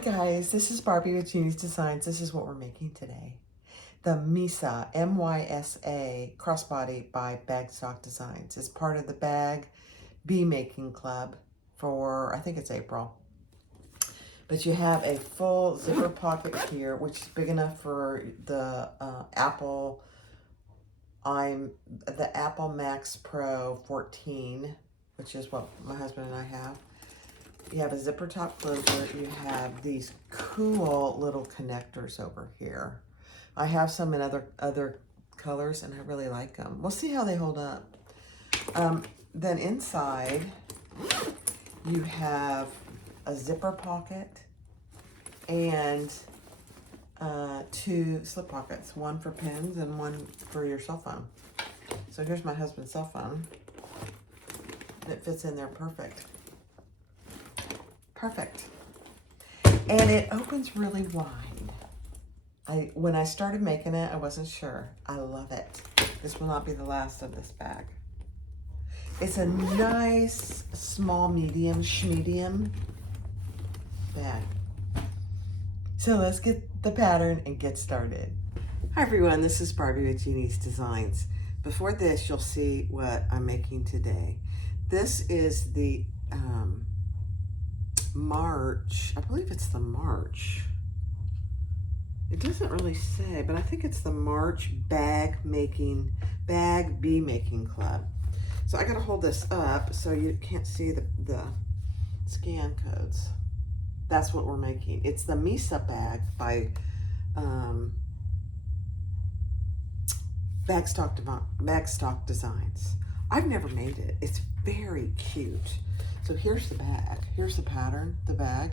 guys, this is Barbie with Jeannie's Designs. This is what we're making today. The Mysa, M-Y-S-A, Crossbody by Bagstock Designs. It's part of the Bag Bee Making Club for, I think it's April. But you have a full zipper pocket here, which is big enough for the Apple Max Pro 14, which is what my husband and I have. You have a zipper top closer. You have these cool little connectors over here. I have some in other colors, and I really like them. We'll see how they hold up. Then inside, you have a zipper pocket and two slip pockets, one for pens and one for your cell phone. So here's my husband's cell phone. It fits in there perfect. Perfect. And it opens really wide. When I started making it, I wasn't sure. I love it. This will not be the last of this bag. It's a nice, small, medium bag. So let's get the pattern and get started. Hi everyone, this is Barbie with Jeannie's Designs. Before this, you'll see what I'm making today. This is the March, I believe it's the March. It doesn't really say, but I think it's the March Bag Bee Making Club. So I gotta hold this up so you can't see the scan codes. That's what we're making. It's the Mysa bag by Bagstock Designs. I've never made it. It's very cute. So here's the bag. Here's the pattern, the bag.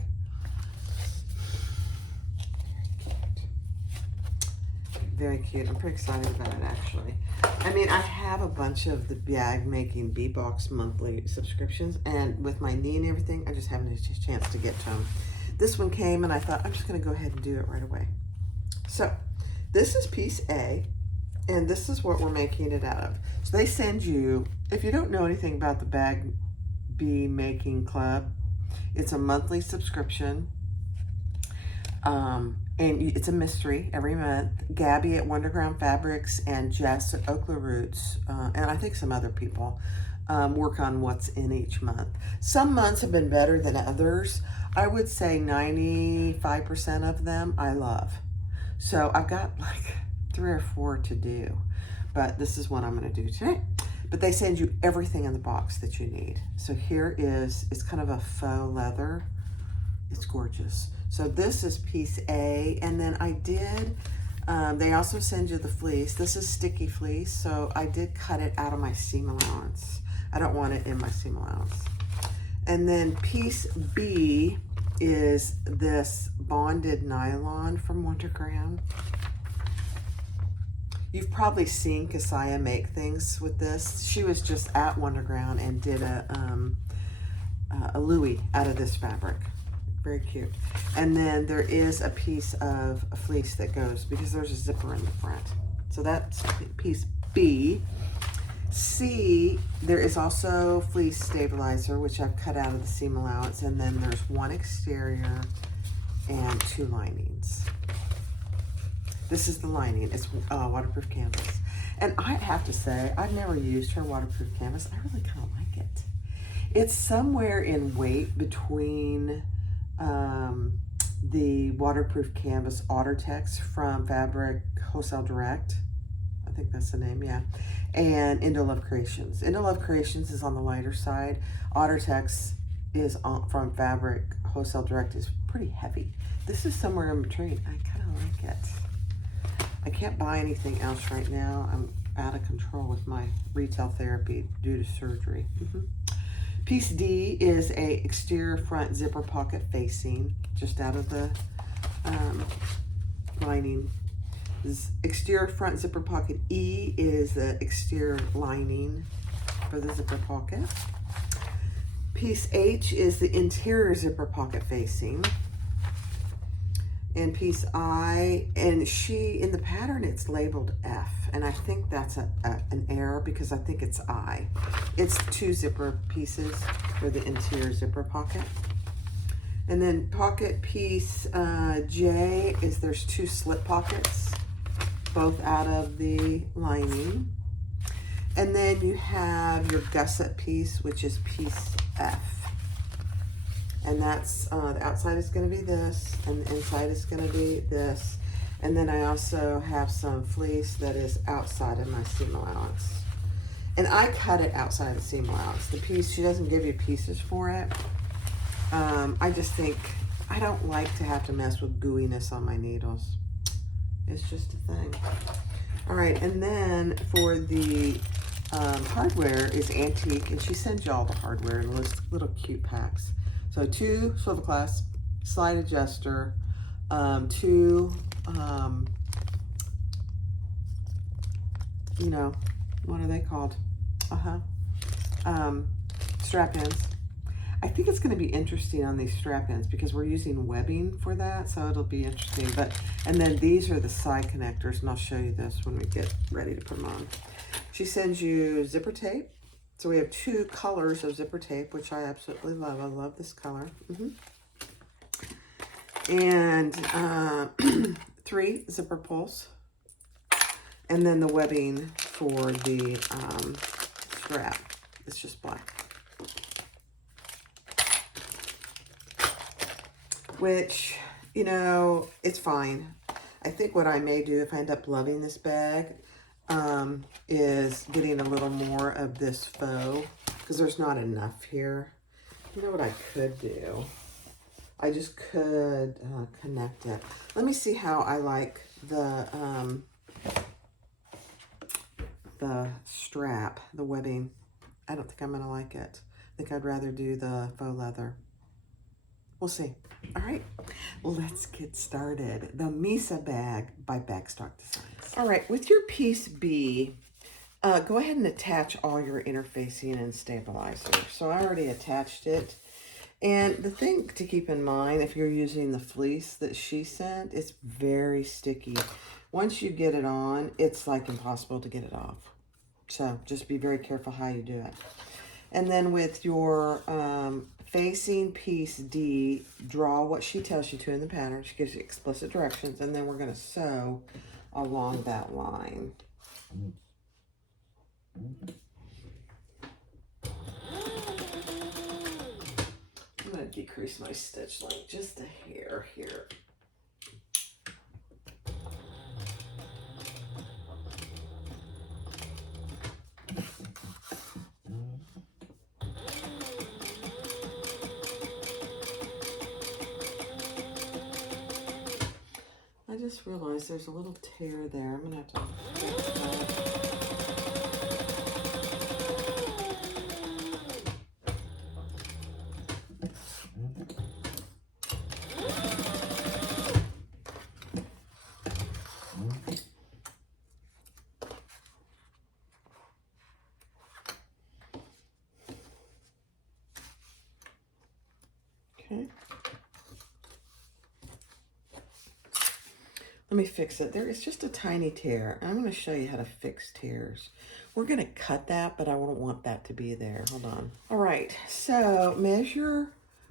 Very cute. I'm pretty excited about it, actually. I mean, I have a bunch of the bag making bee box monthly subscriptions, and with my knee and everything, I just haven't had a chance to get to them. This one came, and I thought, I'm just going to go ahead and do it right away. So this is piece A, and this is what we're making it out of. So they send you, if you don't know anything about the Bag Bee Making Club, it's a monthly subscription, and it's a mystery every month. Gabby at Wonderground Fabrics and Jess at Oakland Roots, and I think some other people work on what's in each month. Some months have been better than others. I would say 95% of them I love. So I've got like 3 or 4 to do, but this is what I'm going to do today. But they send you everything in the box that you need. So here is, it's kind of a faux leather. It's gorgeous. So this is piece A, and then I did, they also send you the fleece. This is sticky fleece, so I did cut it out of my seam allowance. I don't want it in my seam allowance. And then piece B is this bonded nylon from Wonderground. You've probably seen Kasaya make things with this. She was just at Wonderground and did a Louis out of this fabric. Very cute. And then there is a piece of a fleece that goes, because there's a zipper in the front. So that's piece B. C, there is also fleece stabilizer, which I've cut out of the seam allowance. And then there's 1 exterior and 2 linings. This is the lining. It's waterproof canvas. And I have to say, I've never used her waterproof canvas. I really kind of like it. It's somewhere in weight between the waterproof canvas Ottertex from Fabric Wholesale Direct. I think that's the name, yeah. And Indo Love Creations. Indo Love Creations is on the lighter side. Ottertex is from Fabric Wholesale Direct is pretty heavy. This is somewhere in between. I kind of like it. I can't buy anything else right now. I'm out of control with my retail therapy due to surgery. Piece D is a exterior front zipper pocket facing, just out of the lining. This exterior front zipper pocket E is the exterior lining for the zipper pocket. Piece H is the interior zipper pocket facing. And piece I, and she, in the pattern, it's labeled F, and I think that's an error because I think it's I. It's 2 zipper pieces for the interior zipper pocket. And then pocket piece J is there's 2 slip pockets, both out of the lining. And then you have your gusset piece, which is piece F. And that's, the outside is gonna be this, and the inside is gonna be this. And then I also have some fleece that is outside of my seam allowance. And I cut it outside the seam allowance. The piece, she doesn't give you pieces for it. I just think, I don't like to have to mess with gooiness on my needles. It's just a thing. All right, and then for the hardware is antique, and she sends you all the hardware in little cute packs. So 2 swivel clasps, slide adjuster, 2, you know, what are they called? Strap ends. I think it's going to be interesting on these strap ends because we're using webbing for that, so it'll be interesting. And then these are the side connectors, and I'll show you this when we get ready to put them on. She sends you zipper tape. So we have 2 colors of zipper tape, which I absolutely love. I love this color. And 3 zipper pulls. And then the webbing for the strap. It's just black. Which, you know, it's fine. I think what I may do if I end up loving this bag is getting a little more of this faux, because there's not enough here. You know what I could do? I just could connect it. Let me see how I like the strap, the webbing. I don't think I'm gonna like it. I think I'd rather do the faux leather. We'll see. All right, let's get started. The Mysa bag by Bagstock Designs. All right, with your piece B, go ahead and attach all your interfacing and stabilizer. So I already attached it. And the thing to keep in mind, if you're using the fleece that she sent, it's very sticky. Once you get it on, it's like impossible to get it off. So just be very careful how you do it. And then with your facing piece D, draw what she tells you to in the pattern. She gives you explicit directions, and then we're going to sew along that line. I'm going to decrease my stitch length just a hair here. I just realized there's a little tear there. I'm going to have to fix that. Okay. Let me fix it. There is just a tiny tear. I'm going to show you how to fix tears. We're going to cut that, but I don't want that to be there. Hold on. All right. So measure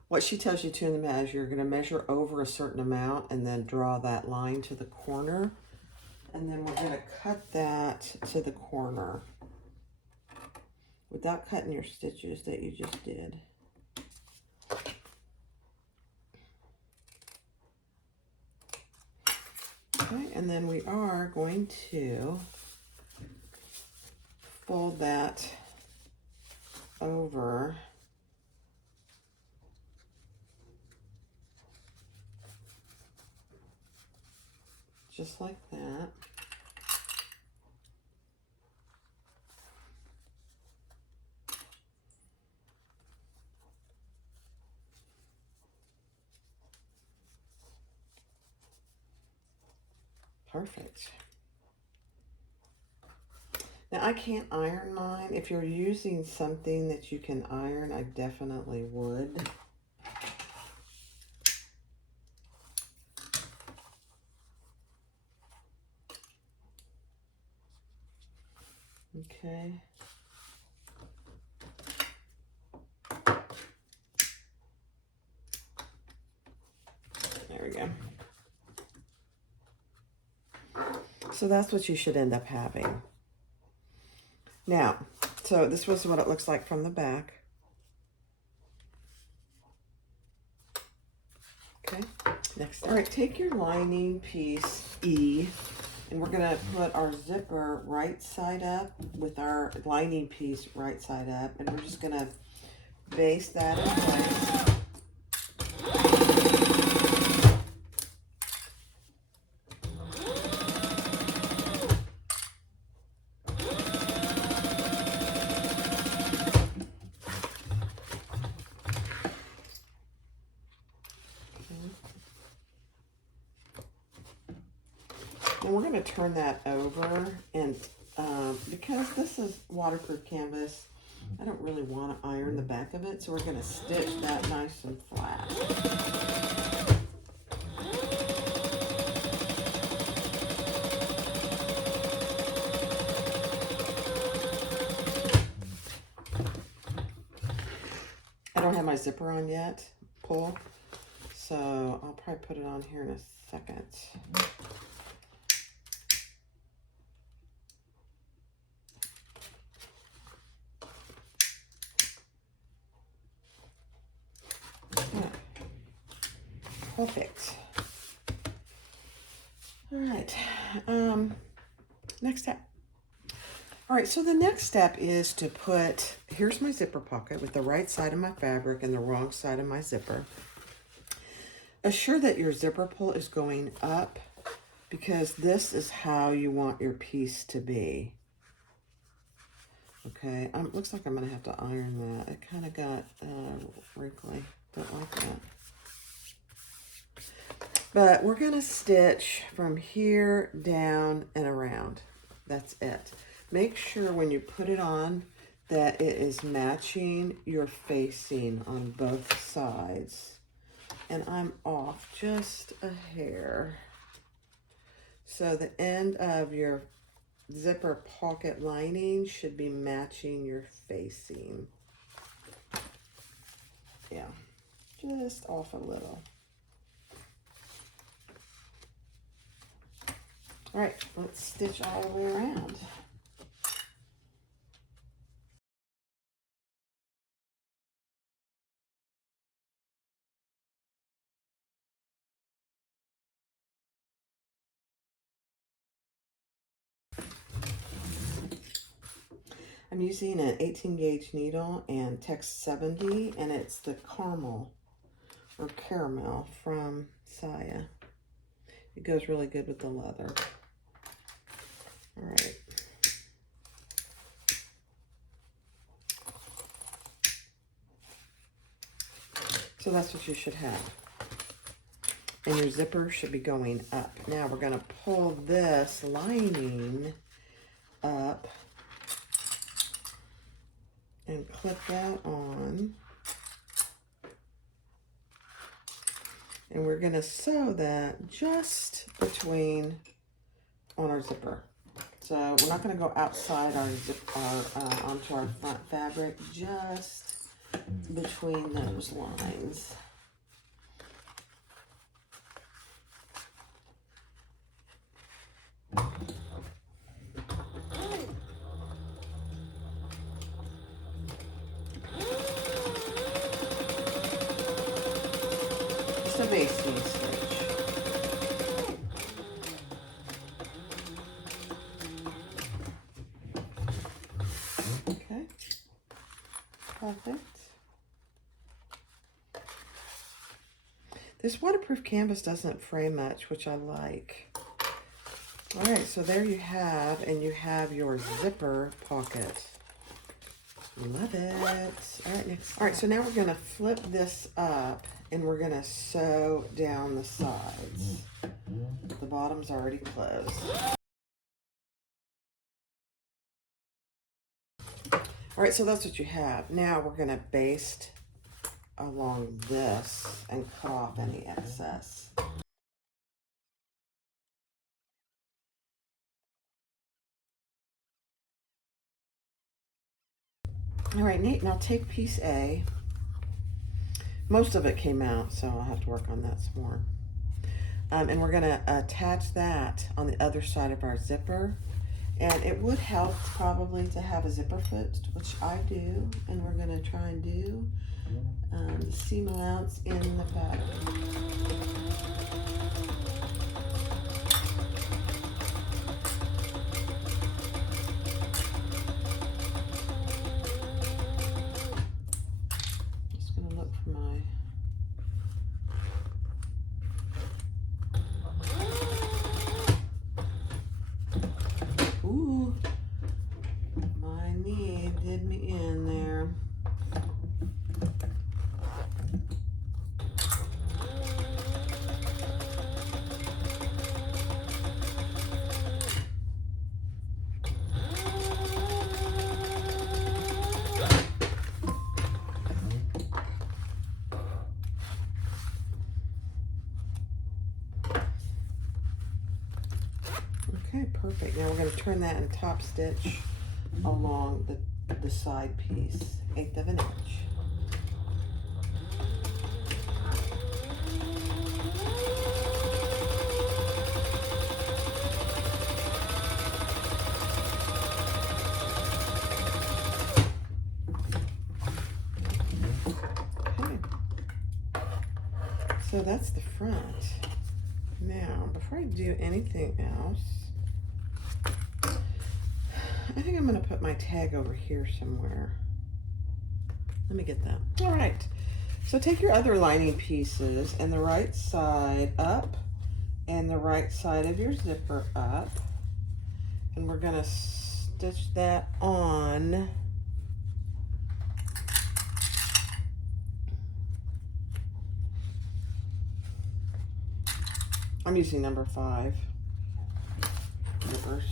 what she tells you to in the measure. You're going to measure over a certain amount and then draw that line to the corner. And then we're going to cut that to the corner without cutting your stitches that you just did. Okay, and then we are going to fold that over just like that. Perfect. Now I can't iron mine. If you're using something that you can iron, I definitely would. Okay. So that's what you should end up having. Now, so this was what it looks like from the back. Okay, next. All right, take your lining piece E, and we're gonna put our zipper right side up with our lining piece right side up, and we're just gonna baste that in place. And we're going to turn that over, and because this is waterproof canvas, I don't really want to iron the back of it, so we're going to stitch that nice and flat. I don't have my zipper on yet, pull, so I'll probably put it on here in a second. Perfect. All right, next step. All right, so the next step is to put, here's my zipper pocket with the right side of my fabric and the wrong side of my zipper. Assure that your zipper pull is going up, because this is how you want your piece to be. Okay, looks like I'm gonna have to iron that. It kind of got wrinkly, don't like that. But we're gonna stitch from here down and around. That's it. Make sure when you put it on that it is matching your facing on both sides. And I'm off just a hair. So the end of your zipper pocket lining should be matching your facing. Yeah, just off a little. All right, let's stitch all the way around. I'm using an 18 gauge needle and text 70, and it's the caramel or caramel from Saya. It goes really good with the leather. All right. So that's what you should have. And your zipper should be going up. Now we're gonna pull this lining up and clip that on. And we're gonna sew that just between on our zipper. So we're not gonna go outside our onto our front fabric, just between those lines. Just a basting stitch. Okay, perfect. This waterproof canvas doesn't fray much, which I like. All right, so there you have, and you have your zipper pocket. Love it. All right, next. All right, so now we're gonna flip this up, and we're gonna sew down the sides. The bottom's already closed. All right, so that's what you have. Now we're gonna baste along this and cut off any excess. All right, Nate, now take piece A. Most of it came out, so I'll have to work on that some more. And we're gonna attach that on the other side of our zipper. And it would help probably to have a zipper foot, which I do, and we're gonna try and do the seam allowance in the back. Just gonna look for my ooh, my knee did me in there. Okay, perfect. Now we're going to turn that and top stitch along the side piece, 1/8 of an inch. Okay. So that's the front. Now, before I do anything else, I think I'm going to put my tag over here somewhere. Let me get that. All right. So take your other lining pieces and the right side up and the right side of your zipper up. And we're going to stitch that on. I'm using number 5 zippers.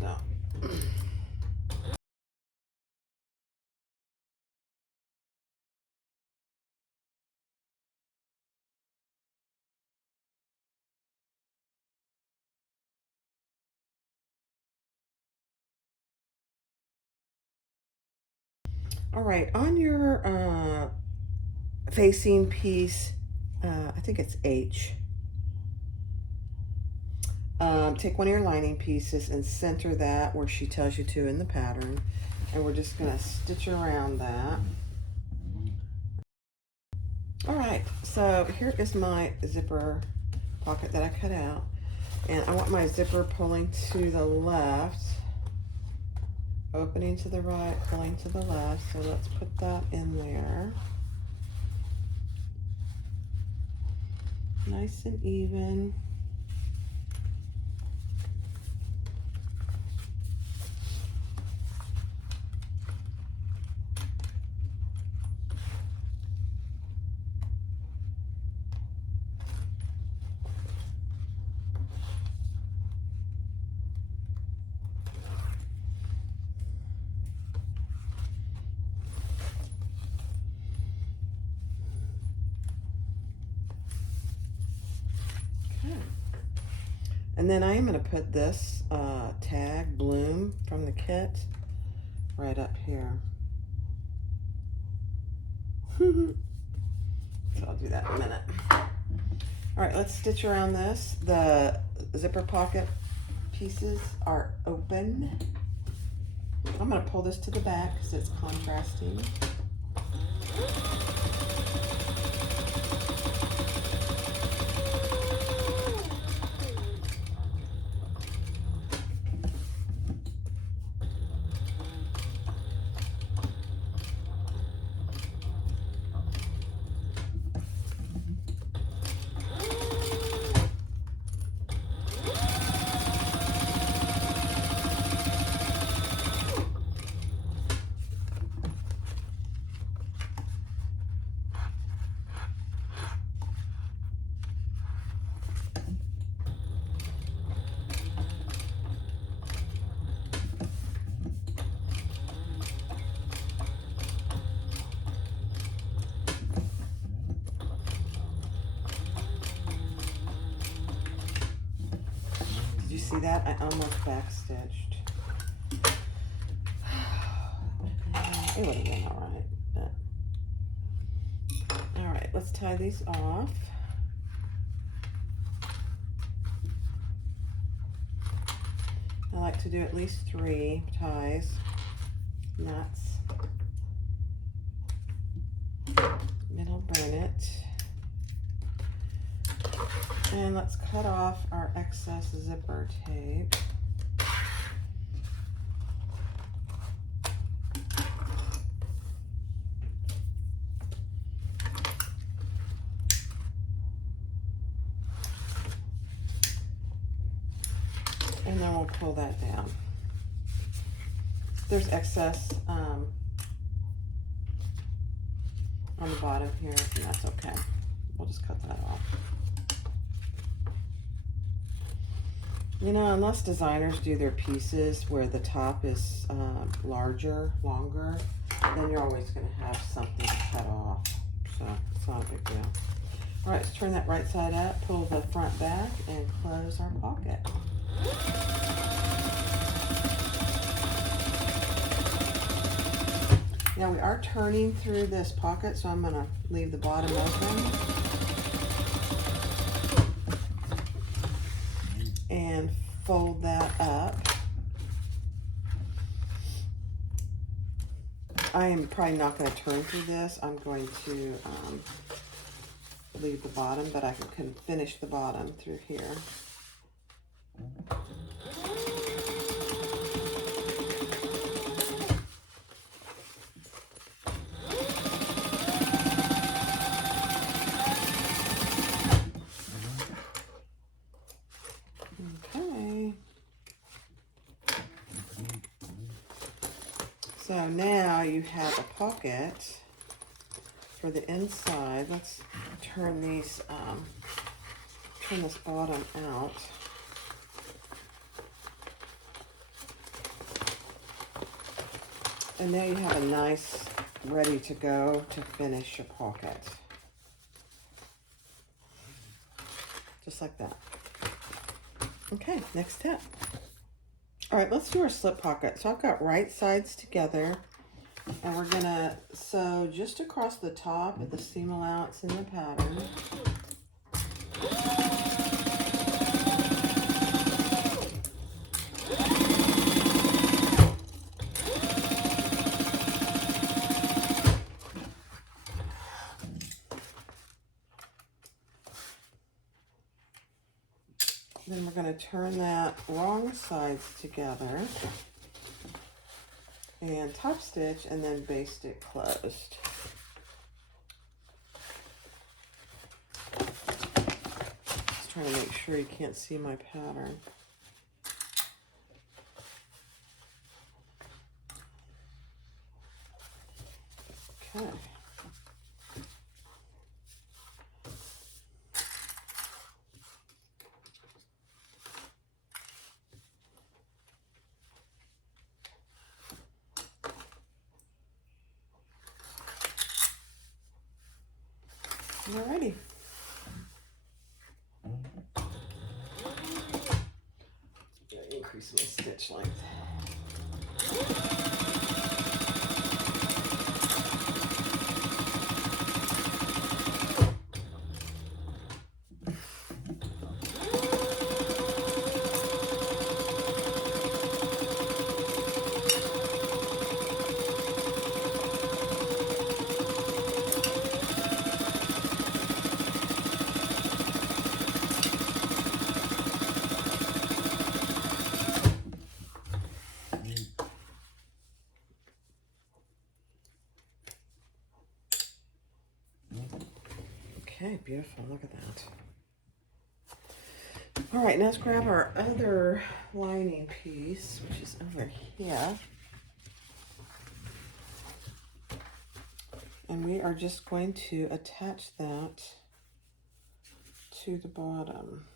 So. All right, on your facing piece, I think it's H. Take one of your lining pieces and center that where she tells you to in the pattern. And we're just gonna stitch around that. All right, so here is my zipper pocket that I cut out. And I want my zipper pulling to the left, opening to the right, pulling to the left. So let's put that in there. Nice and even. And then I am going to put this tag bloom from the kit right up here. So I'll do that in a minute. All right, let's stitch around this. The zipper pocket pieces are open. I'm going to pull this to the back because it's contrasting. Did you see that? I almost backstitched. It would have been all right. But. All right, let's tie these off. I like to do at least 3 ties, knots. Middle bonnet. And let's cut off our excess zipper tape. And then we'll pull that down. There's excess on the bottom here, and that's okay. We'll just cut that off. You know, unless designers do their pieces where the top is longer, then you're always going to have something to cut off. So it's not a big deal. All right, let's turn that right side up, pull the front back, and close our pocket. Now we are turning through this pocket, so I'm going to leave the bottom open. And fold that up. I am probably not going to turn through this. I'm going to leave the bottom, but I can finish the bottom through here. Okay. So now you have a pocket for the inside. Let's turn these, turn this bottom out. And now you have a nice, ready to go to finish your pocket. Just like that. Okay, next step. All right, let's do our slip pocket. So I've got right sides together, and we're gonna sew just across the top at the seam allowance in the pattern. Then we're going to turn that wrong sides together and top stitch and then baste it closed. Just trying to make sure you can't see my pattern. Okay. Alrighty. Increase my stitch length. Okay, beautiful. Look at that. All right, now let's grab our other lining piece, which is over here. And we are just going to attach that to the bottom.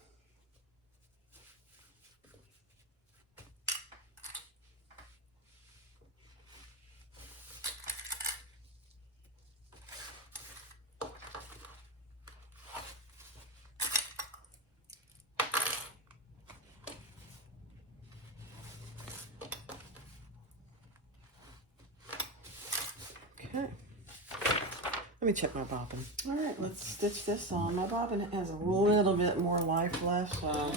Okay, let me check my bobbin. All right, let's stitch this on. My bobbin has a little bit more life left, so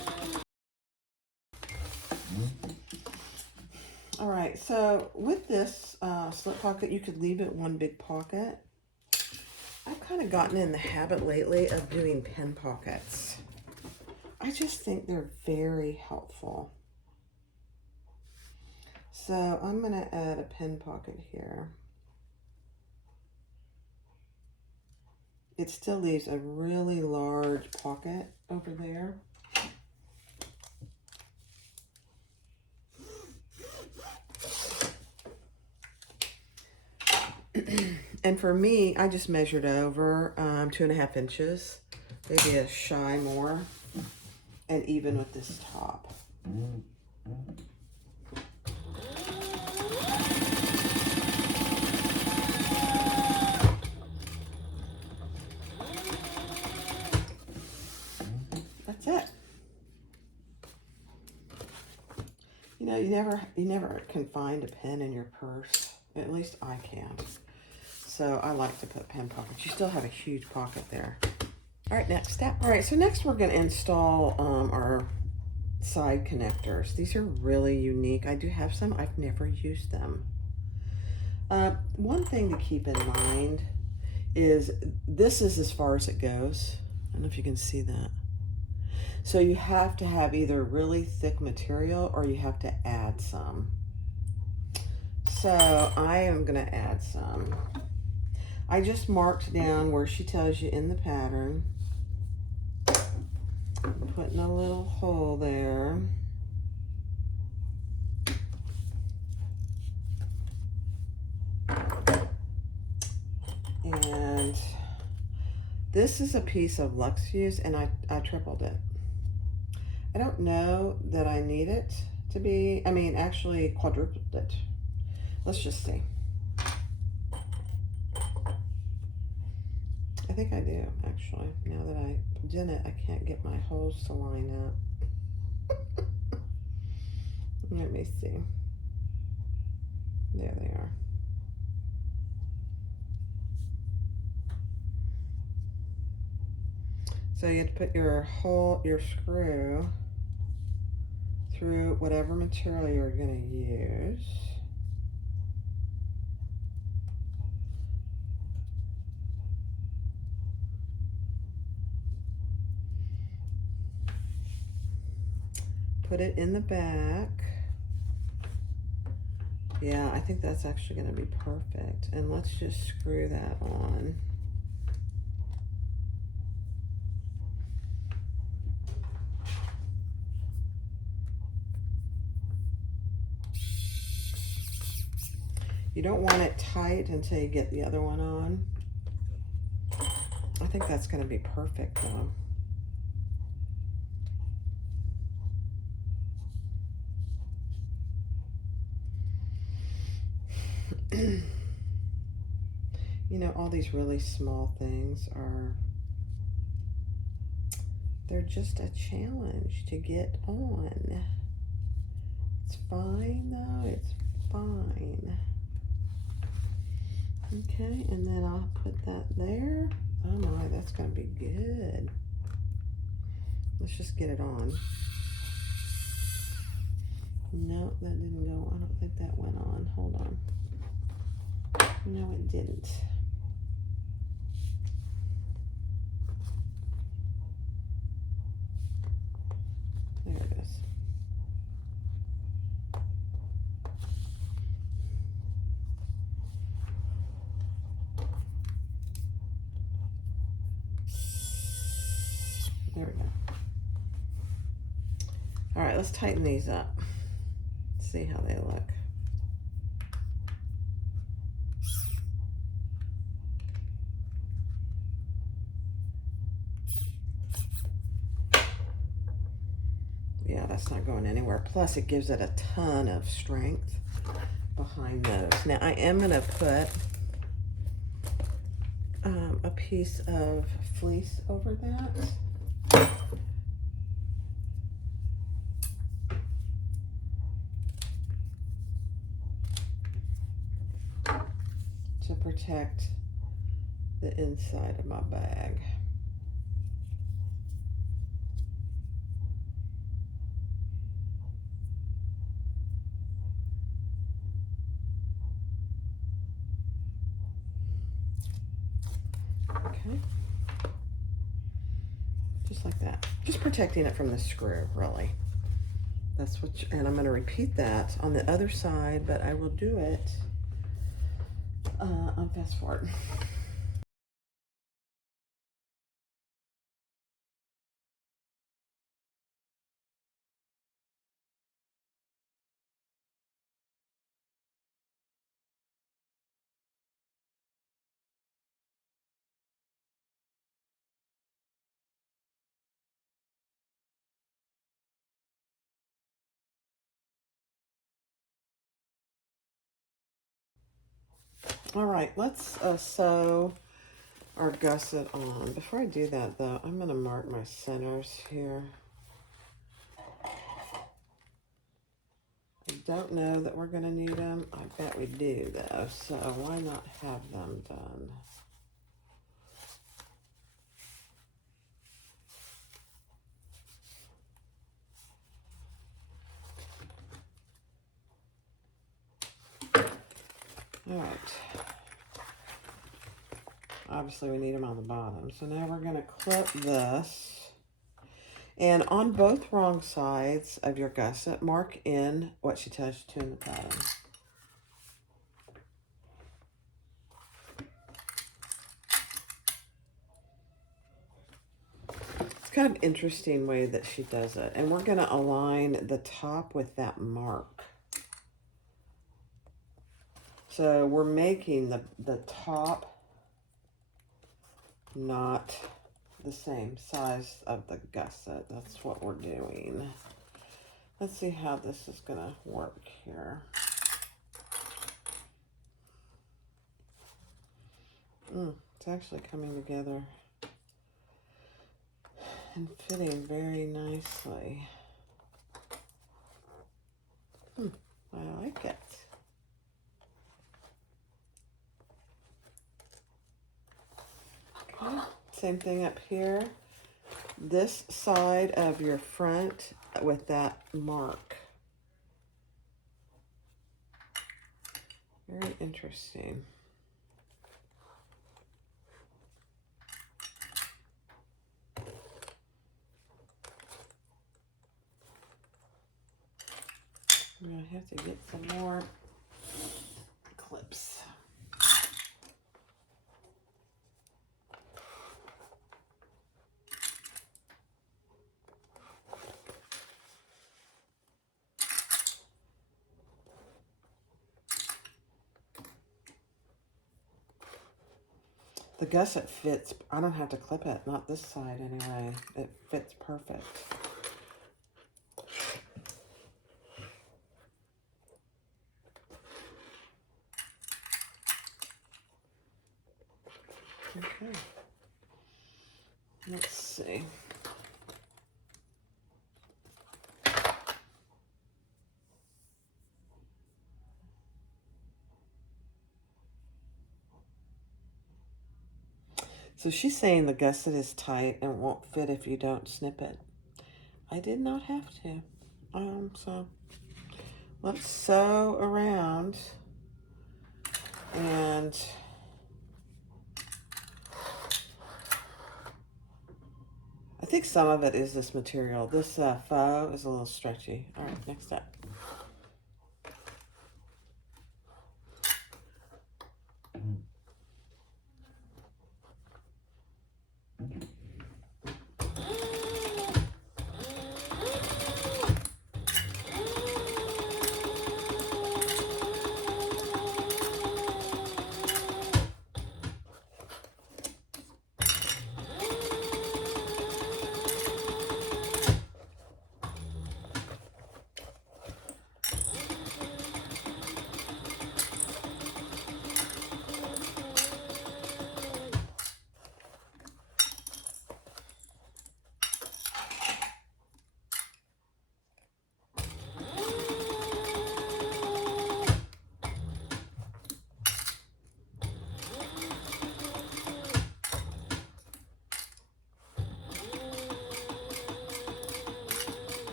All right, so with this slip pocket, you could leave it one big pocket. I've kind of gotten in the habit lately of doing pen pockets. I just think they're very helpful. So I'm going to add a pen pocket here. It still leaves a really large pocket over there. And for me, I just measured over 2.5 inches, maybe a shy more, and even with this top. That's it. You know, you never can find a pen in your purse. At least I can't. So I like to put pen pockets. You still have a huge pocket there. All right, next step. All right, so next we're going to install our side connectors. These are really unique. I do have some. I've never used them. One thing to keep in mind is this is as far as it goes. I don't know if you can see that. So you have to have either really thick material or you have to add some. So I am going to add some. I just marked down where she tells you in the pattern. Putting a little hole there. And this is a piece of Lux Fuse, and I tripled it. I don't know that I need it to be, actually quadrupled it. Let's just see. I think I do, actually. Now that I did it, I can't get my holes to line up. Let me see. There they are. So you have to put your screw through whatever material you're going to use. Put it in the back. Yeah, I think that's actually going to be perfect. And let's just screw that on. You don't want it tight until you get the other one on. I think that's going to be perfect though. You know, all these really small things they're just a challenge to get on. It's fine though, it's fine. Okay, and then I'll put that there. Oh my, that's gonna be good. Let's just get it on. No, that didn't go. I don't think that went on. Hold on. No, it didn't. There it is. There we go. All right, let's tighten these up. See how they look. Yeah, that's not going anywhere. Plus, it gives it a ton of strength behind those. Now, I am going to put a piece of fleece over that. To protect the inside of my bag. Okay. Just like that. Just protecting it from the screw, really. That's what, and I'm going to repeat that on the other side, but I will do it on fast forward. All right, let's sew our gusset on. Before I do that, though, I'm going to mark my centers here. I don't know that we're going to need them. I bet we do, though, so why not have them done? All right. Obviously, we need them on the bottom. So now we're going to clip this. And on both wrong sides of your gusset, mark in what she tells you to in the pattern. It's kind of interesting way that she does it. And we're going to align the top with that mark. So we're making the top not the same size of the gusset. That's what we're doing. Let's see how this is going to work here. It's actually coming together and fitting very nicely. I like it. Okay. Same thing up here. This side of your front with that mark. Very interesting. I'm going to have to get some more clips. The gusset fits. I don't have to clip it. Not this side anyway. It fits perfect. Okay. Let's see. So she's saying the gusset is tight and won't fit if you don't snip it. I did not have to. So let's sew around and I think some of it is this material. This faux is a little stretchy. All right, next step.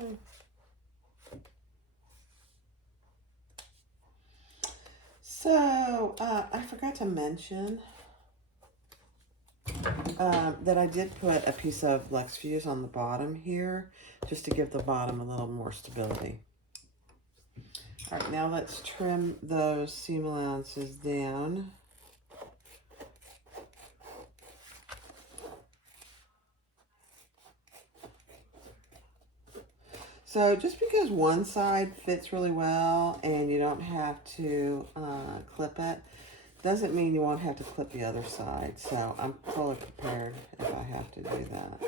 Okay. So, I forgot to mention that I did put a piece of Lex Fuse on the bottom here, just to give the bottom a little more stability. All right, now let's trim those seam allowances down. So just because one side fits really well and you don't have to clip it, doesn't mean you won't have to clip the other side. So I'm fully prepared if I have to do that.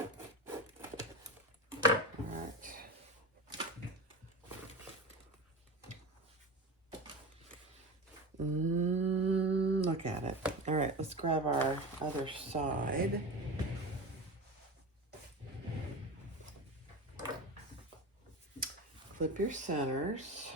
All right. Look at it. All right, let's grab our other side. Clip your centers.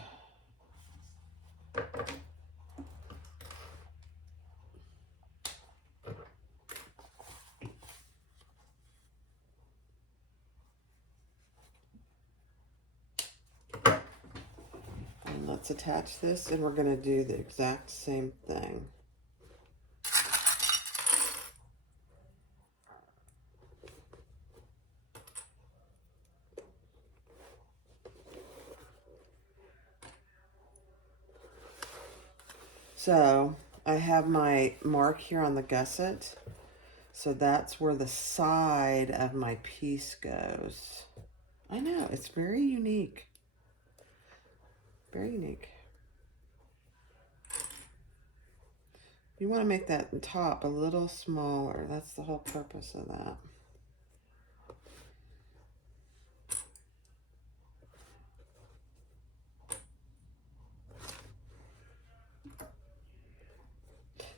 And let's attach this, and we're going to do the exact same thing. So I have my mark here on the gusset. So that's where the side of my piece goes. I know, it's very unique. Very unique. You want to make that top a little smaller. That's the whole purpose of that.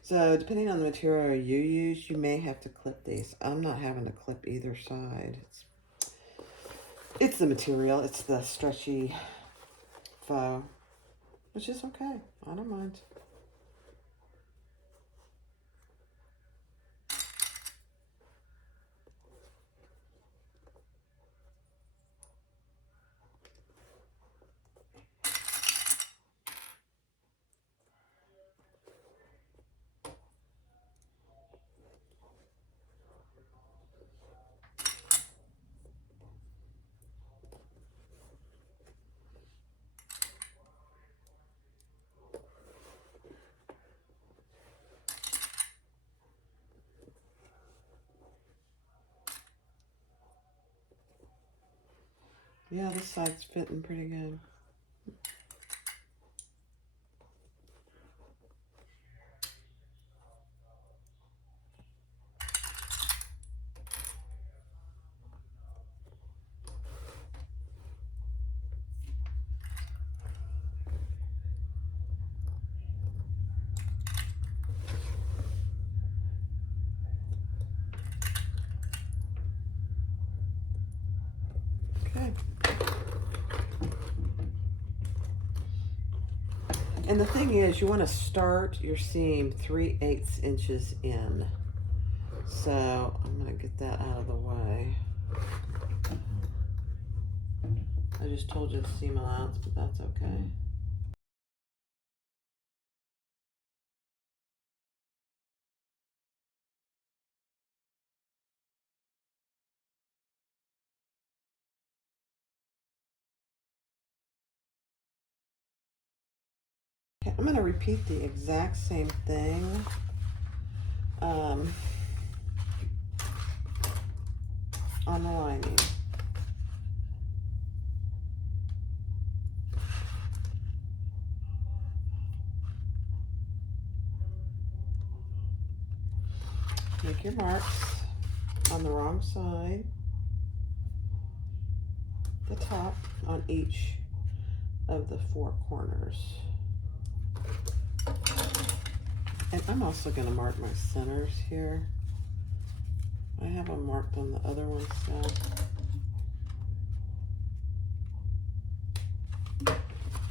So depending on the material you use, you may have to clip these. I'm not having to clip either side. It's the material. It's the stretchy faux, which is okay. I don't mind. Yeah, this side's fitting pretty good. Okay. And the thing is, you want to start your seam 3/8 inches in. So I'm going to get that out of the way. I just told you the seam allowance, but that's okay. Okay, I'm going to repeat the exact same thing. On the lining. Make your marks on the wrong side, the top on each of the 4 corners. And I'm also going to mark my centers here. I have them marked on the other one still.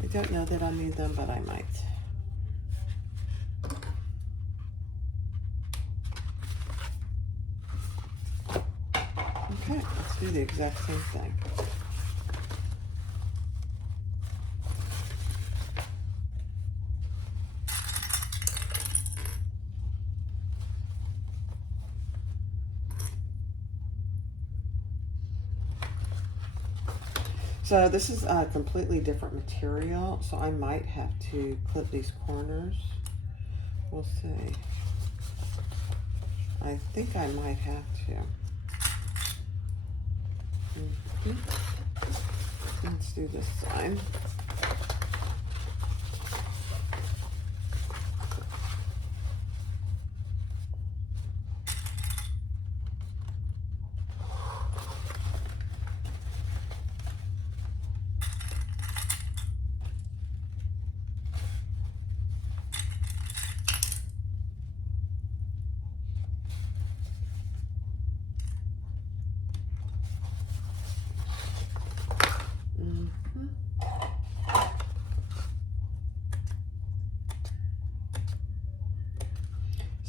I don't know that I need them, but I might. Okay, let's do the exact same thing. So this is a completely different material, so I might have to clip these corners. We'll see. I think I might have to. Let's do this side.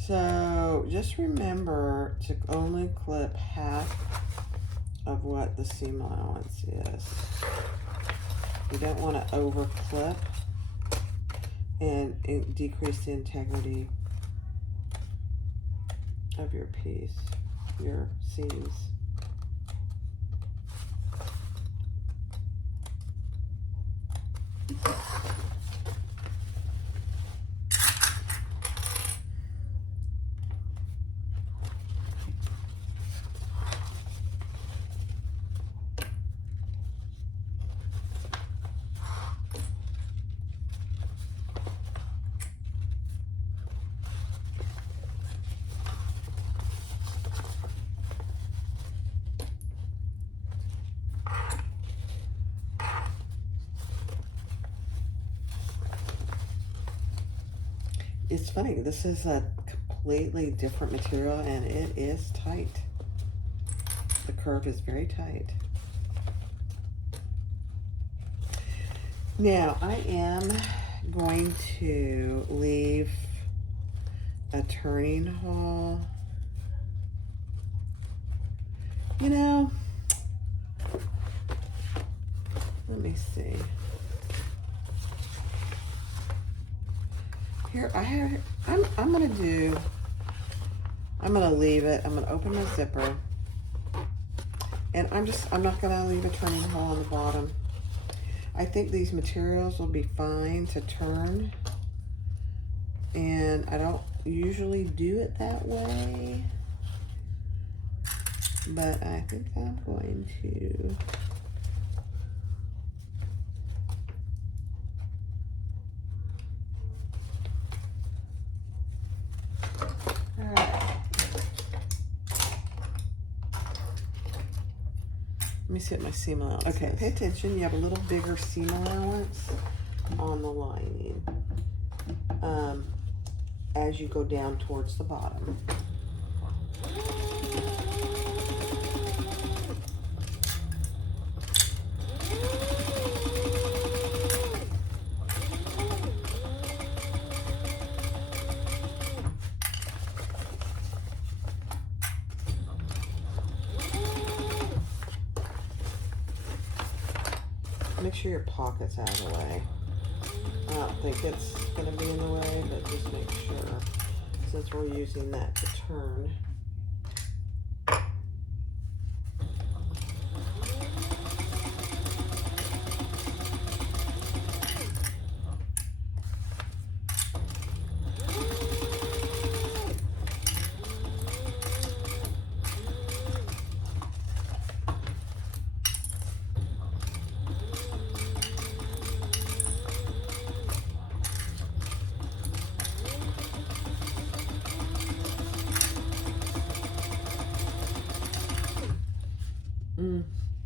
So just remember to only clip half of what the seam allowance is. You don't want to over clip and decrease the integrity of your piece, your seams. It's funny, this is a completely different material and it is tight. The curve is very tight. Now I am going to leave a turning hole. You know, let me see. Here, I'm gonna leave it. I'm gonna open my zipper. And I'm not gonna leave a turning hole on the bottom. I think these materials will be fine to turn. And I don't usually do it that way. But I think I'm going to. Let me see what my seam allowance is. Okay, pay attention. You have a little bigger seam allowance on the lining as you go down towards the bottom. Make sure your pocket's out of the way. I don't think it's going to be in the way, but just make sure, since we're using that to turn.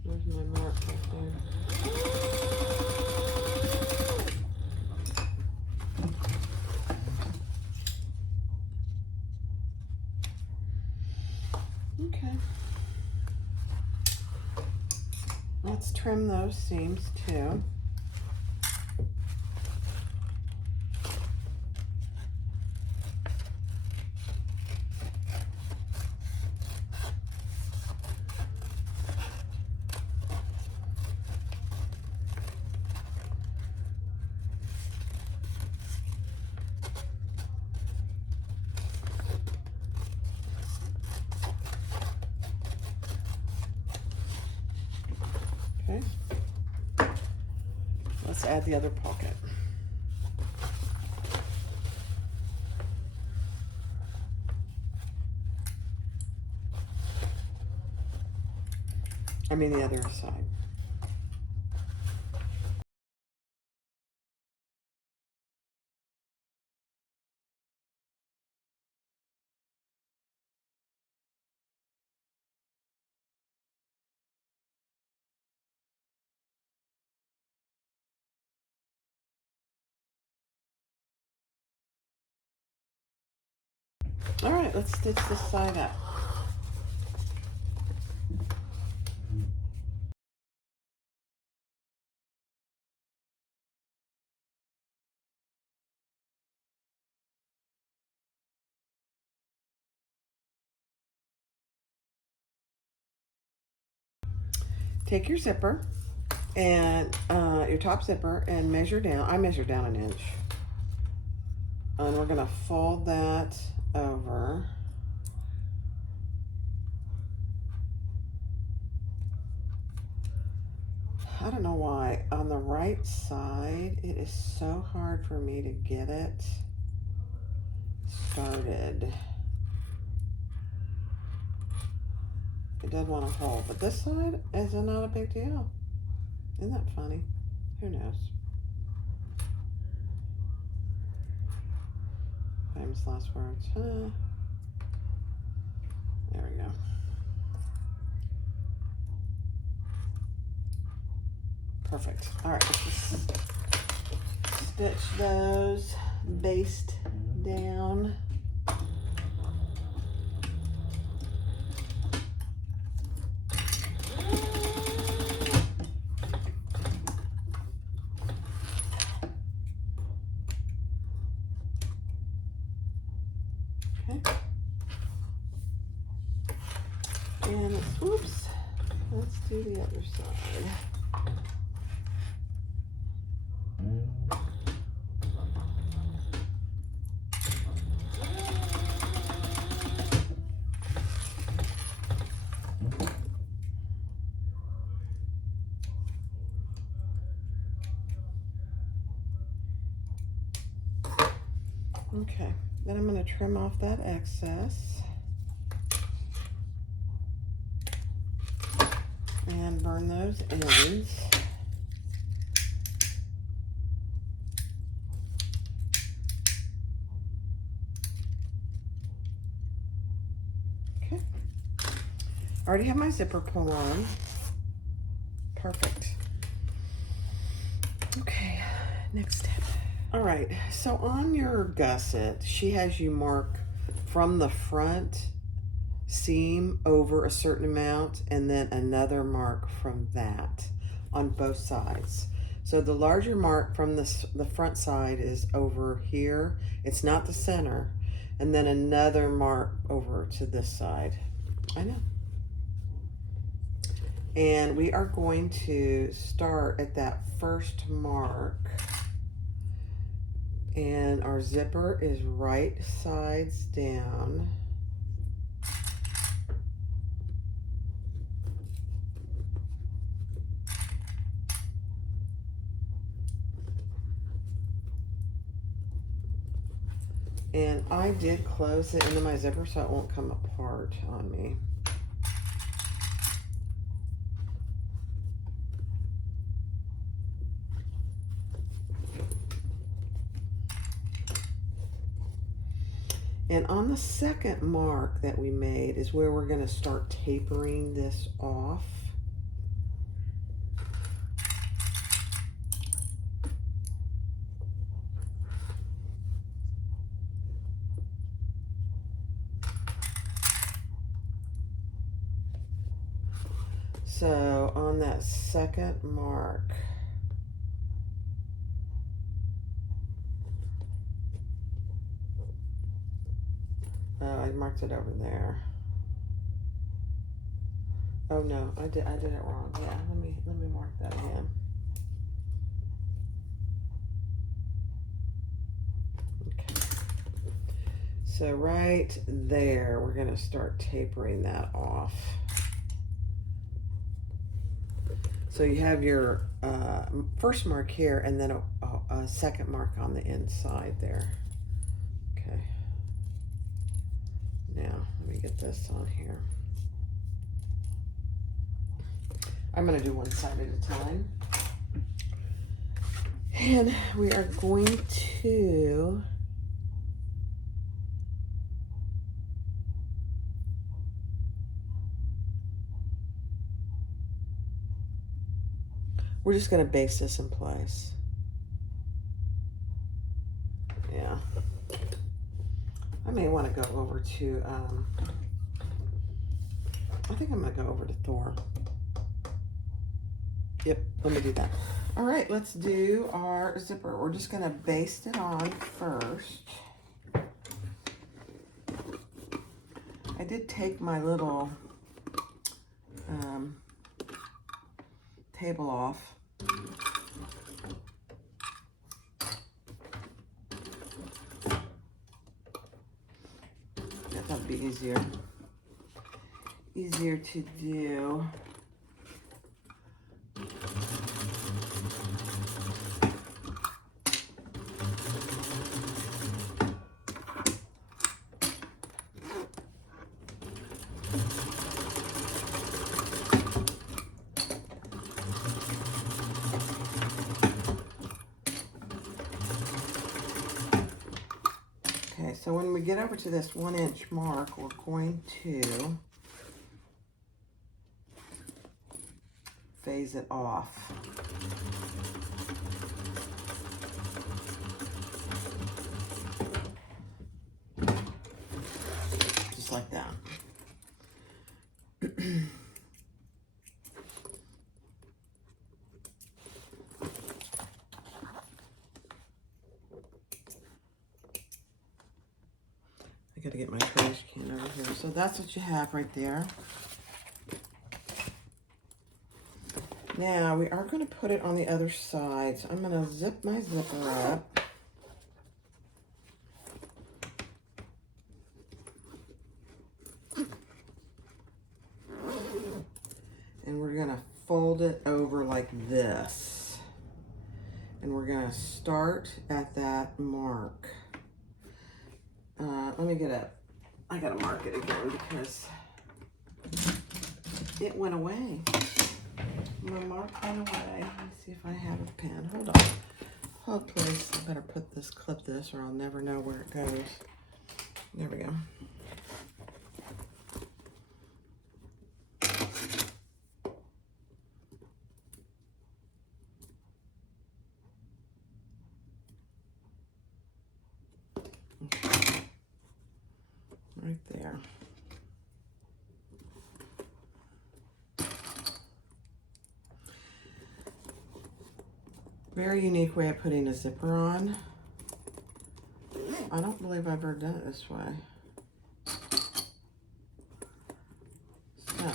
Where's my mark right there? Okay. Let's trim those seams too. Okay. let's add the other pocket. I mean the other side. All right, let's stitch this side up. Take your zipper and your top zipper and measure down. I measure down 1 inch. And we're gonna fold that over. I don't know why. On the right side, it is so hard for me to get it started. It does want to hold, but this side is not a big deal. Isn't that funny? Who knows? Famous last words. There we go. Perfect. All right, let's just stitch those based down. Okay. And oops, let's do the other side. Okay, then I'm going to trim off that excess and burn those ends. Okay, I already have my zipper pull on. Perfect. Okay, next step. All right, so on your gusset, she has you mark from the front seam over a certain amount and then another mark from that on both sides. So the larger mark from the front side is over here. It's not the center. And then another mark over to this side. I know. And we are going to start at that first mark. And our zipper is right sides down. And I did close it into my zipper so it won't come apart on me. And on the second mark that we made is where we're going to start tapering this off. So on that second mark, I marked it over there. Oh no, I did it wrong. Yeah, let me mark that again. Okay. So right there, we're gonna start tapering that off. So you have your first mark here and then a second mark on the inside there. Okay. Now, let me get this on here. I'm going to do one side at a time. And we are going to we're just going to base this in place. Yeah. I may want to go over to, I think I'm going to go over to Thor. Yep, let me do that. All right, let's do our zipper. We're just going to baste it on first. I did take my little table off. That would be easier to do. Okay, so when we get over to this 1 inch mark, we're going to phase it off. Just like that. I gotta get my trash can over here. So that's what you have right there. Now we are going to put it on the other side. So I'm going to zip my zipper up. And we're going to fold it over like this. And we're going to start at that mark. Let me get I gotta mark it again because it went away. My mark went away. Let me see if I have a pen. Hold on. Hold please. I better clip this or I'll never know where it goes. There we go. Right there. Very unique way of putting a zipper on. I don't believe I've ever done it this way. So,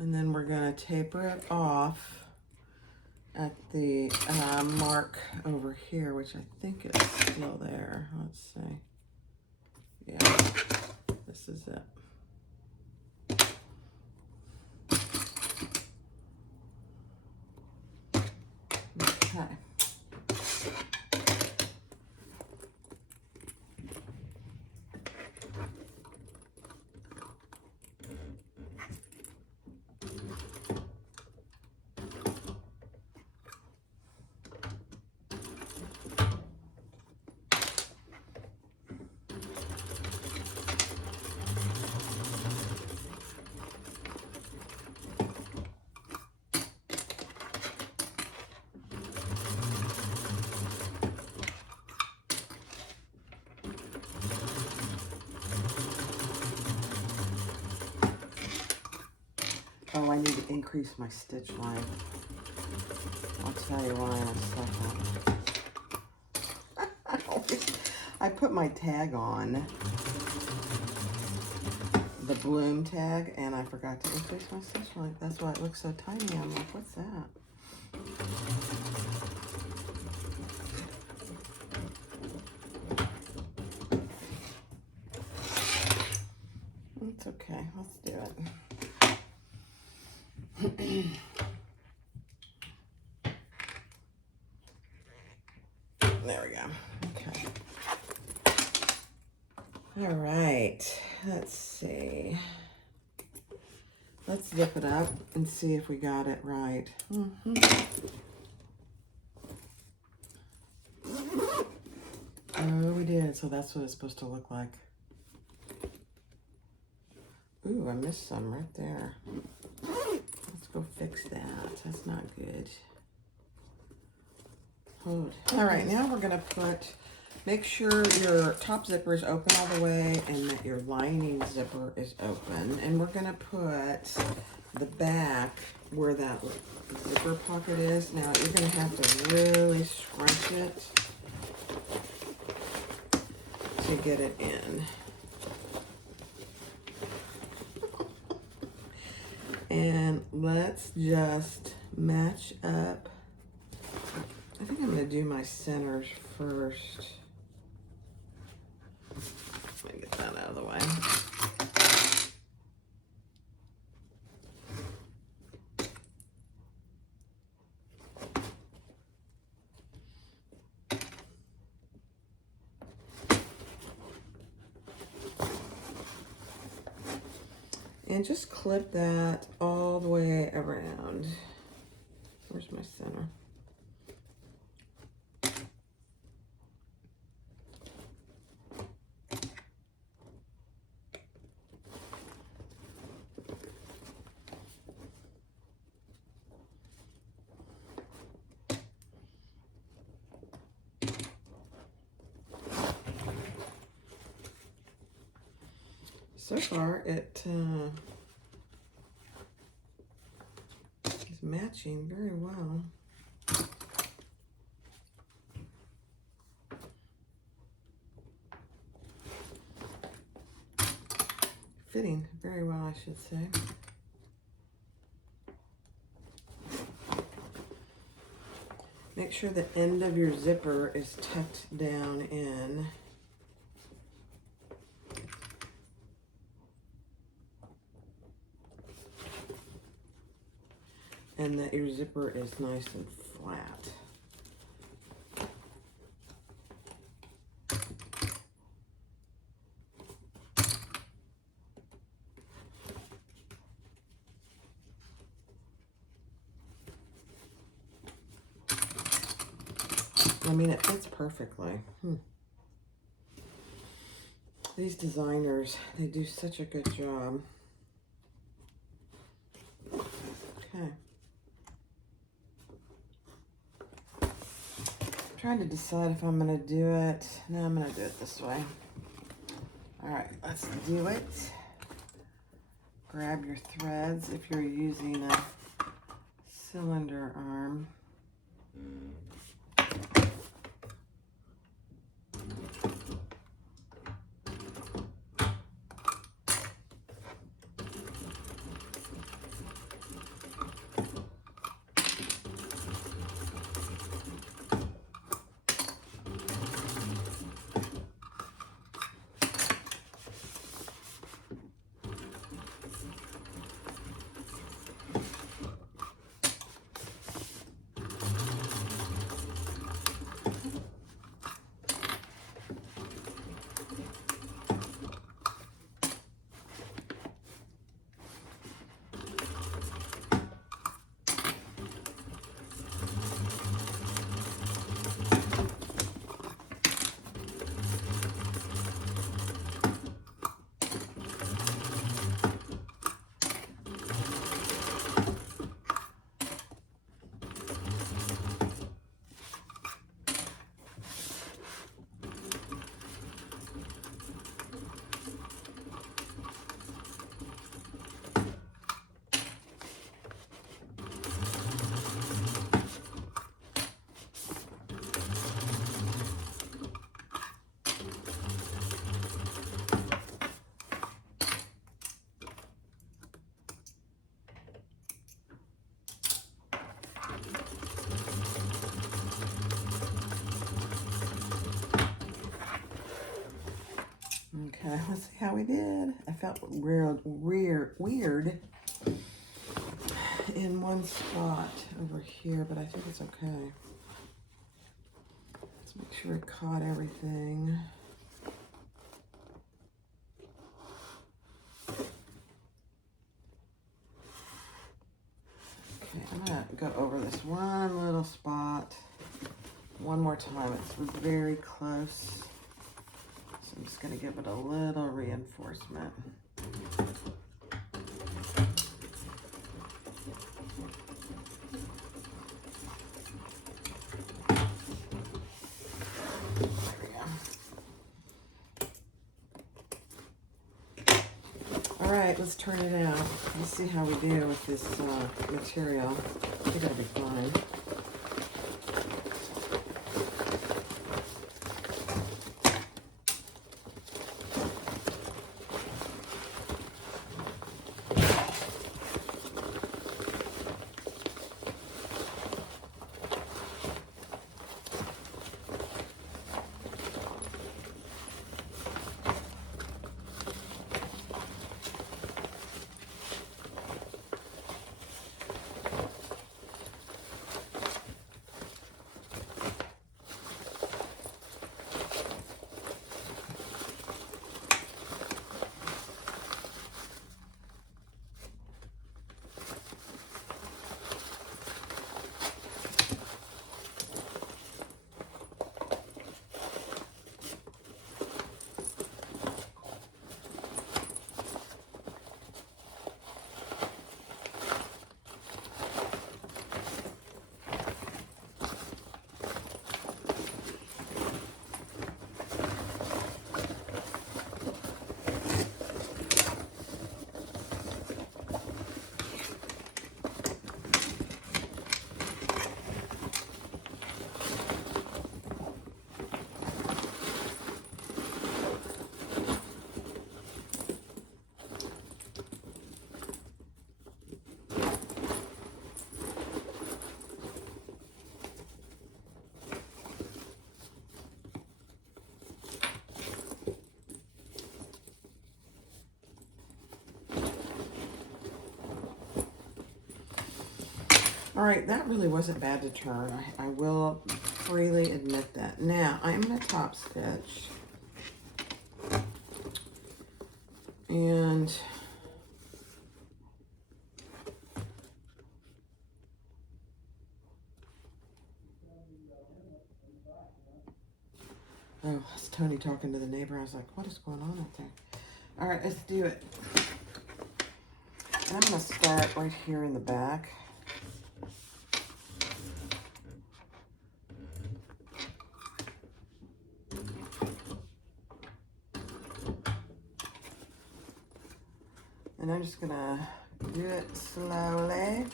and then we're going to taper it off at the mark over here, which I think is still there. Let's see. Yeah, this is it. Okay. Oh, I need to increase my stitch line. I'll tell you why in a second. I put my tag on, the bloom tag, and I forgot to increase my stitch line. That's why it looks so tiny. I'm like, what's that? It's okay. Okay, let's do it. There we go. Okay. All right, let's see. Let's zip it up and see if we got it right. Oh, we did. So that's what it's supposed to look like. Ooh, I missed some right there. Let's go fix that. That's not good. Hold. All right, now we're going to make sure your top zipper is open all the way and that your lining zipper is open. And we're going to put the back where that zipper pocket is. Now, you're going to have to really scrunch it to get it in. And let's just match up. I think I'm going to do my centers first. Let me get that out of the way. And just clip that all the way around. Where's my center? So far, it is matching very well. Fitting very well, I should say. Make sure the end of your zipper is tucked down in. And that your zipper is nice and flat. I mean, it fits perfectly. These designers, they do such a good job. Okay. I'm trying to decide if I'm going to do it. No, I'm going to do it this way. All right, let's do it. Grab your threads if you're using a cylinder arm. Okay, let's see how we did. I felt weird in one spot over here, but I think it's okay. Let's make sure it caught everything. Okay, I'm gonna go over this one little spot one more time. It's very close. So I'm just gonna give it a little reinforcement. All right, let's turn it out. Let's see how we do with this material. I think it'll be fine. All right, that really wasn't bad to turn. I will freely admit that. Now, I'm going to top stitch. And oh, it's Tony talking to the neighbor. I was like, what is going on out there? All right, let's do it. And I'm going to start right here in the back. And I'm just gonna do it slowly.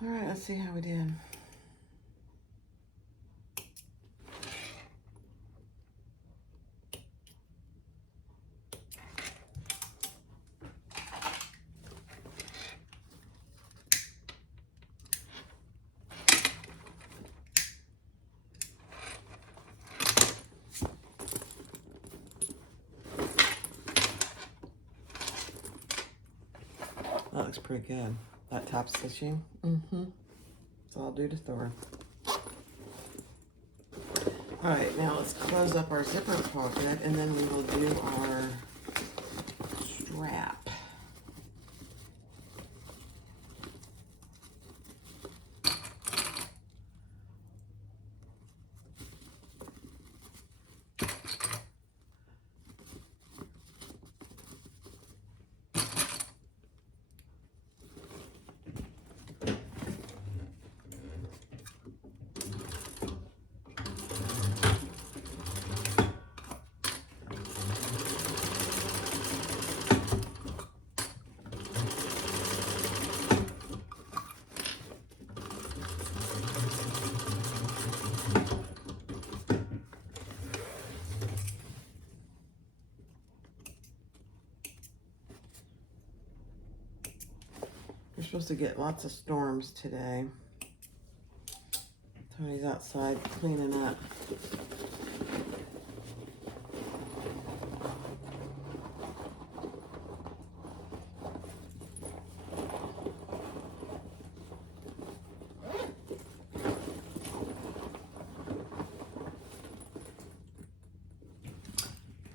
All right, let's see how we did. That looks pretty good. That top stitching. It's all due to Thor. All All right, now let's close up our zipper pocket, and then we will do our strap. We're supposed to get lots of storms today. Tony's outside cleaning up.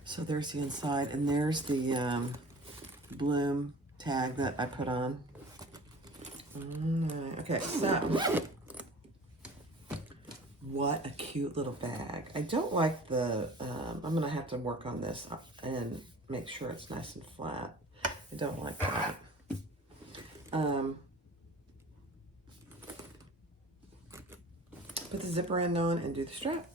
So there's the inside, and there's the bloom tag that I put on. Okay, so what a cute little bag. I don't like the, I'm gonna have to work on this and make sure it's nice and flat. I don't like that. Put the zipper end on and do the strap.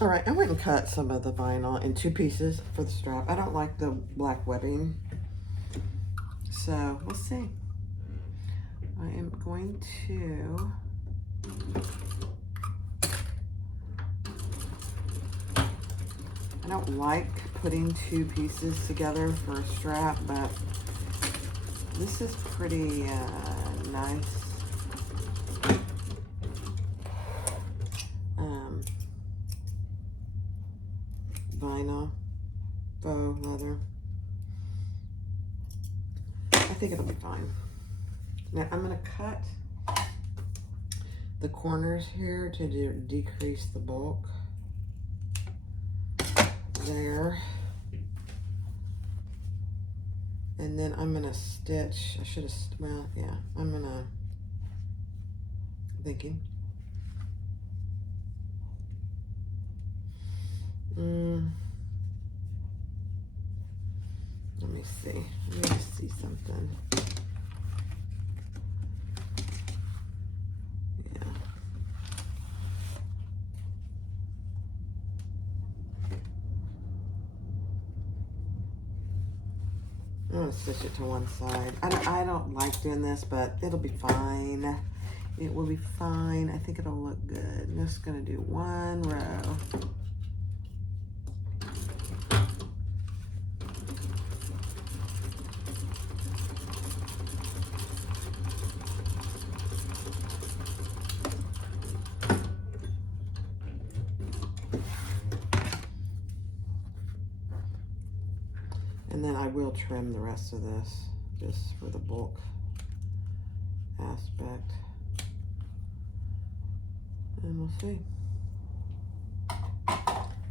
All right, I went and cut some of the vinyl in 2 pieces for the strap. I don't like the black webbing, so we'll see. I am going to I don't like putting 2 pieces together for a strap, but this is pretty nice. Vinyl, faux leather. I think it'll be fine. Now I'm gonna cut the corners here to decrease the bulk. There. And then I'm gonna stitch, I should have, well, yeah, I'm gonna, thinking. Let me see. Let me just see something. Yeah. I'm gonna stitch it to one side. I don't like doing this, but it'll be fine. It will be fine. I think it'll look good. I'm just gonna do 1 row. And then I will trim the rest of this just for the bulk aspect. And we'll see.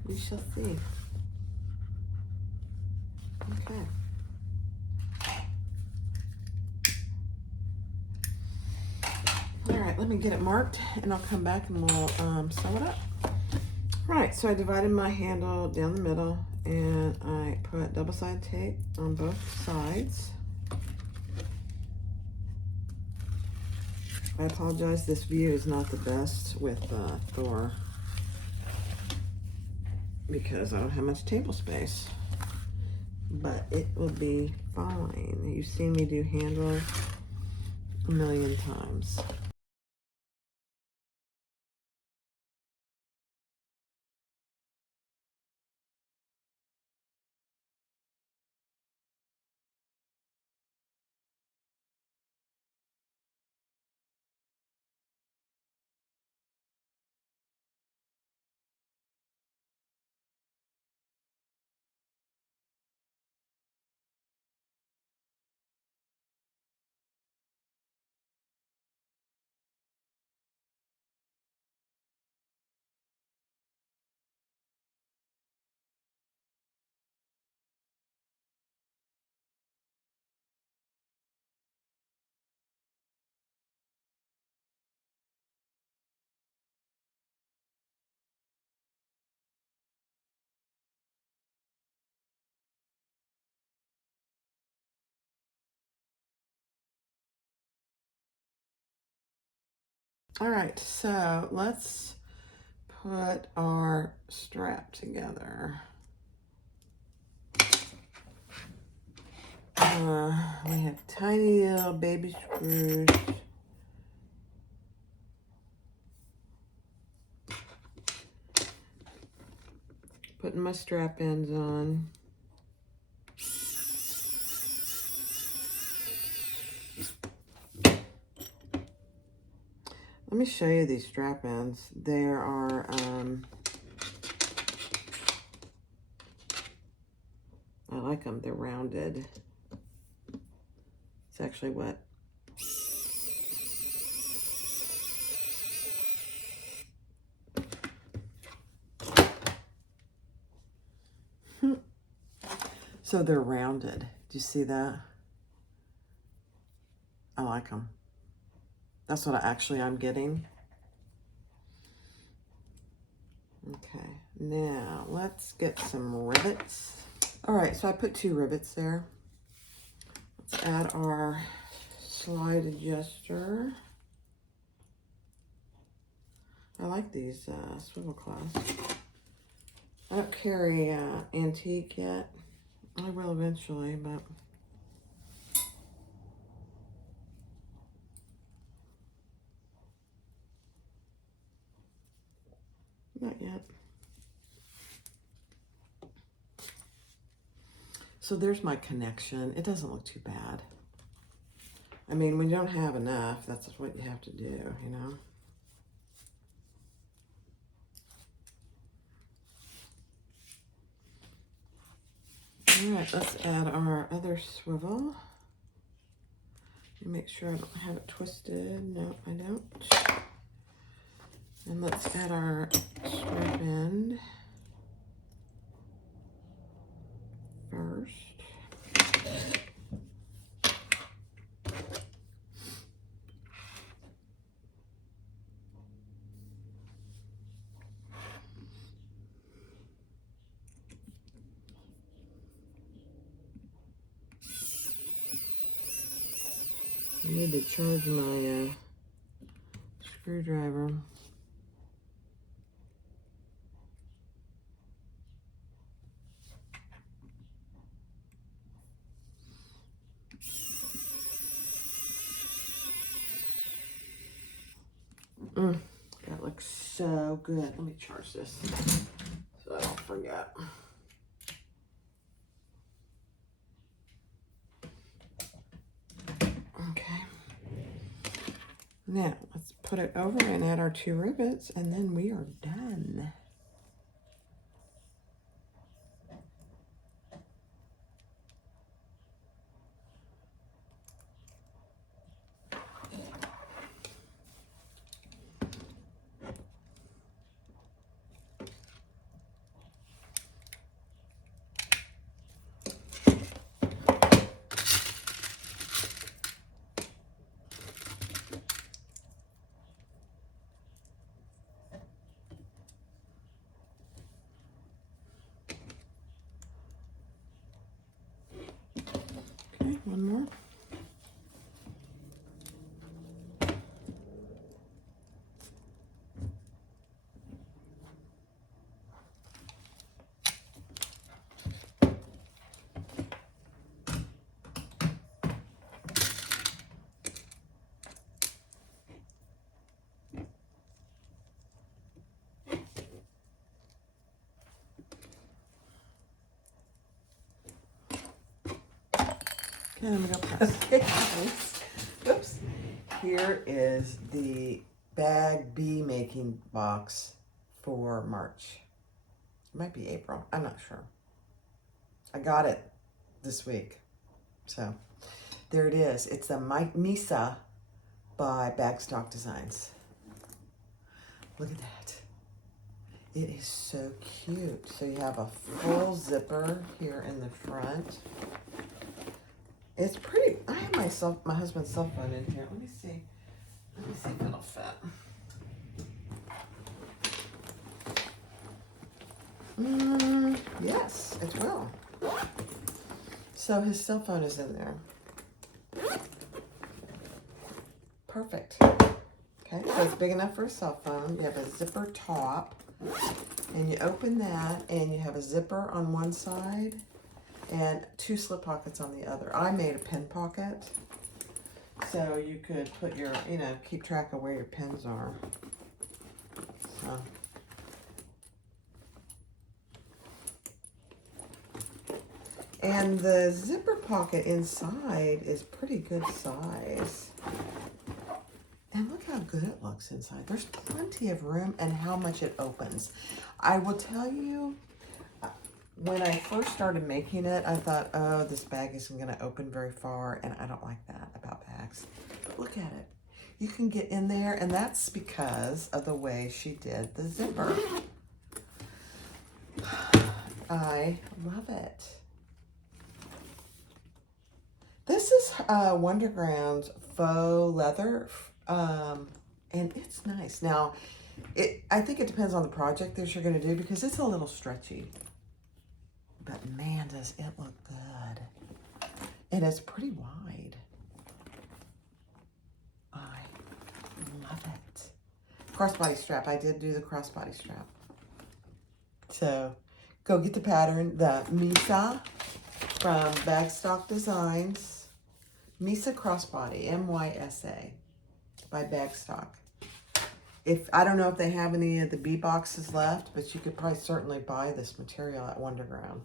We shall see. Okay. All right, let me get it marked and I'll come back and we'll sew it up. All right, so I divided my handle down the middle and I put double-sided tape on both sides. I apologize, this view is not the best with Thor because I don't have much table space, but it will be fine. You've seen me do handles a million times. All right, so let's put our strap together. We have tiny little baby screws. Putting my strap ends on. Let me show you these strap ends. There are, I like them, they're rounded. It's actually what? So they're rounded. Do you see that? I like them. That's what I'm getting. Okay, now let's get some rivets. All right, so I put 2 rivets there. Let's add our slide adjuster. I like these swivel clasps. I don't carry antique yet. I will eventually, but not yet. So there's my connection. It doesn't look too bad. I mean, when you don't have enough, that's what you have to do, you know? All right, let's add our other swivel. Make sure I don't have it twisted. No, I don't. And let's add our strap end first. I need to charge my screwdriver. That looks so good. Let me charge this so I don't forget. Okay. Now, let's put it over and add our 2 rivets, and then we are done. Okay, one more. Okay, let me go press. Okay, thanks. Oops. Here is the bag bee making box for March. It might be April. I'm not sure. I got it this week. So there it is. It's the Mysa by Bagstock Designs. Look at that. It is so cute. So you have a full zipper here in the front. It's pretty. I have my husband's cell phone in here. Let me see. Let me see if it'll fit. Yes, it will. So his cell phone is in there. Perfect. Okay, Okay, so it's big enough for a cell phone. You have a zipper top, and you open that, and you have a zipper on one side and 2 slip pockets on the other. I made a pen pocket, so you could put your, keep track of where your pens are. So. And the zipper pocket inside is pretty good size. And look how good it looks inside. There's plenty of room and how much it opens. I will tell you, when I first started making it, I thought, oh, this bag isn't going to open very far, and I don't like that about bags. But look at it. You can get in there, and that's because of the way she did the zipper. I love it. This is Wonderground's faux leather, and it's nice. Now, I think it depends on the project that you're going to do because it's a little stretchy. But man, does it look good. And it's pretty wide. I love it. Crossbody strap. I did do the crossbody strap. So, go get the pattern. The Mysa from Bagstock Designs. Mysa Crossbody. M-Y-S-A. By Bagstock. I don't know if they have any of the bee boxes left, but you could probably certainly buy this material at Wonderground.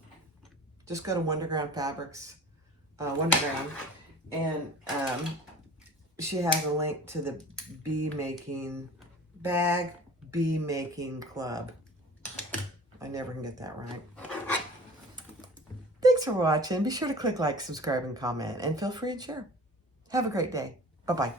Just go to Wonderground Fabrics, Wonderground, and she has a link to the bee making club. I never can get that right. Thanks for watching. Be sure to click like, subscribe, and comment, and feel free to share. Have a great day. Bye-bye.